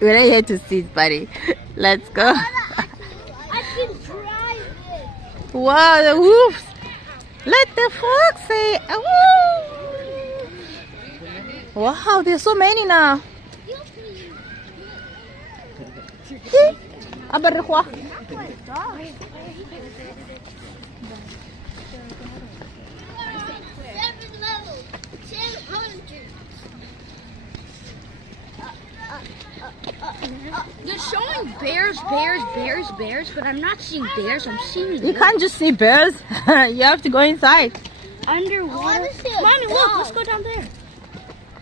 We're not here to sit, buddy. Let's go. I can drive it. Wow, the wolves. Let the fox say. Woo. Wow, there's so many now. They're showing bears, but I'm not seeing bears. I'm seeing. You can't just see bears. You have to go inside. Underwater. Mommy, look. Let's go down there.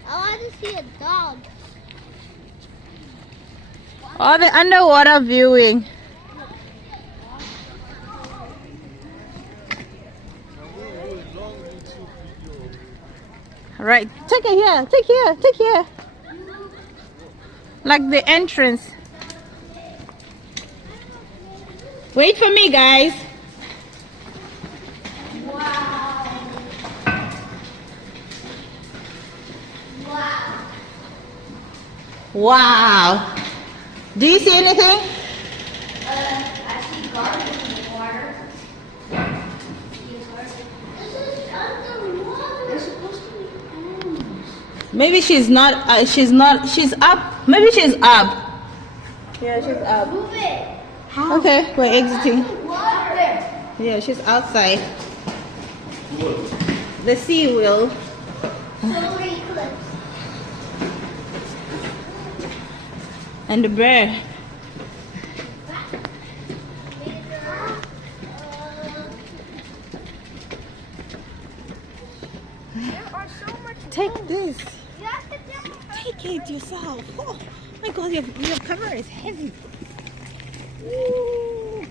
I want to see a dog. Oh, the underwater viewing. All right, take it here. Take here. Take here. Like the entrance. Wait for me, guys. Wow. Wow. Wow. Do you see anything? I see garbage in the water. This is underwater. They're supposed to be animals. Maybe she's not. She's not. She's up. Maybe she's up. Yeah, she's up. Move it. Okay, we're exiting. Water. Yeah, she's outside. The sea will. Solar eclipse. And the bear. Take this. Take it yourself. Oh my God, your camera is heavy. Ooh.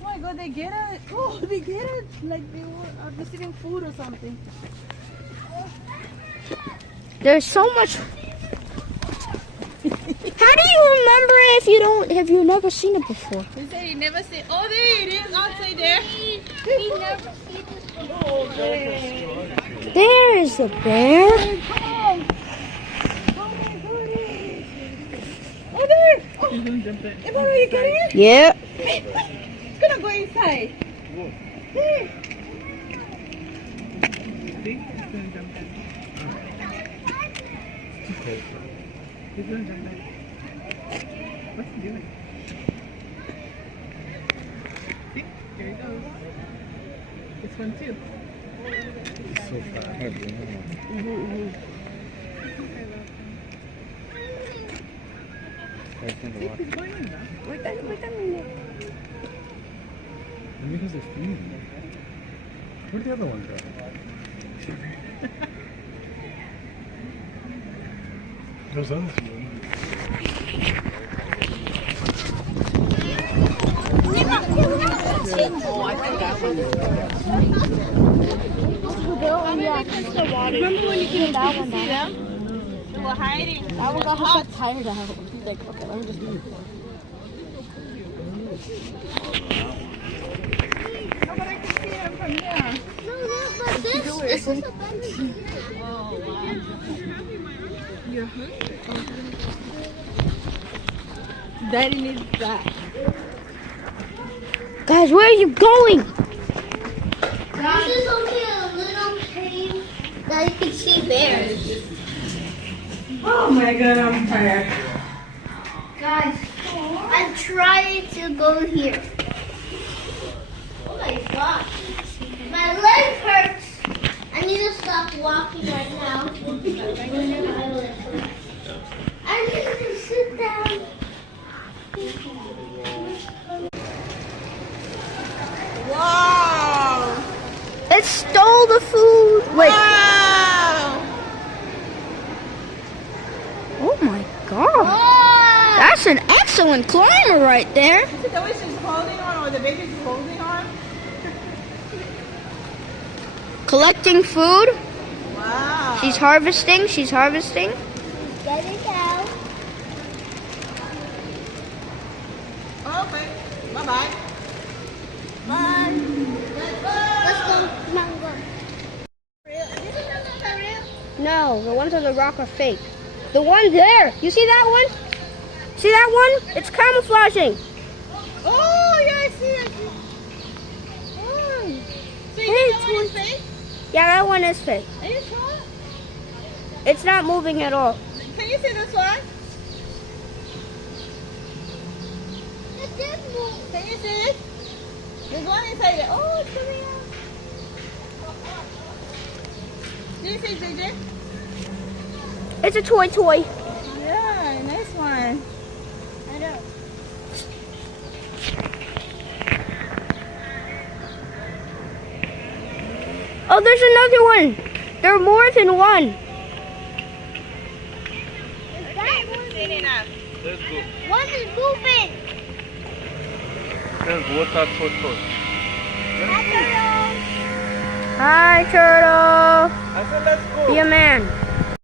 Oh my God, they get it. Oh, they get it. Like they were receiving food or something. There's so much. How do you remember it if you've never seen it before? He said he never seen. Oh, there it is outside there. He never seen this before. Oh, there. There is a bear. Oh, there. Oh, Emma, you getting it? Yeah. It's gonna go inside. There. He's gonna jump in. What's he doing? See? There he goes. This one too. It's so fast. He's going in now. Maybe because they're feeding. Where'd the other one go? Those others. Remember when you came that one down? They were hiding. That one got so tired out. He's like, okay, let me just leave. Oh, but I can see them from here. No, but this is a bunch. Oh, wow. You're hungry. Daddy needs that. Guys, where are you going? This is only a little cave that you can see bears. Oh my God, I'm tired. Guys, I'm trying to go here. Oh my God. My leg hurts. I need to stop walking right now. I need to sit down. Wow! It stole the food. Wait. Wow! Oh my God. That's an excellent climber right there. Is it the way she's holding on or the baby's holding on? Collecting food. Wow. She's harvesting. Get it out. Okay. Bye-bye. Bye. Let's go. Come on, go. No, the ones on the rock are fake. The one there. You see that one? See that one? It's camouflaging. Oh, yeah, I see it. Oh. So you Hey, think that one is fake? Yeah, that one is fake. Are you sure? It's not moving at all. Can you see this one? It did move. Can you see it? There's one inside there. Oh, it's coming out. Do you see, JJ? It's a toy. Yeah, nice one. I know. Oh, there's another one. There are more than one. That one, Let's go. one is moving. There's water turtle. Hi, turtle. I said let's go. Be a man.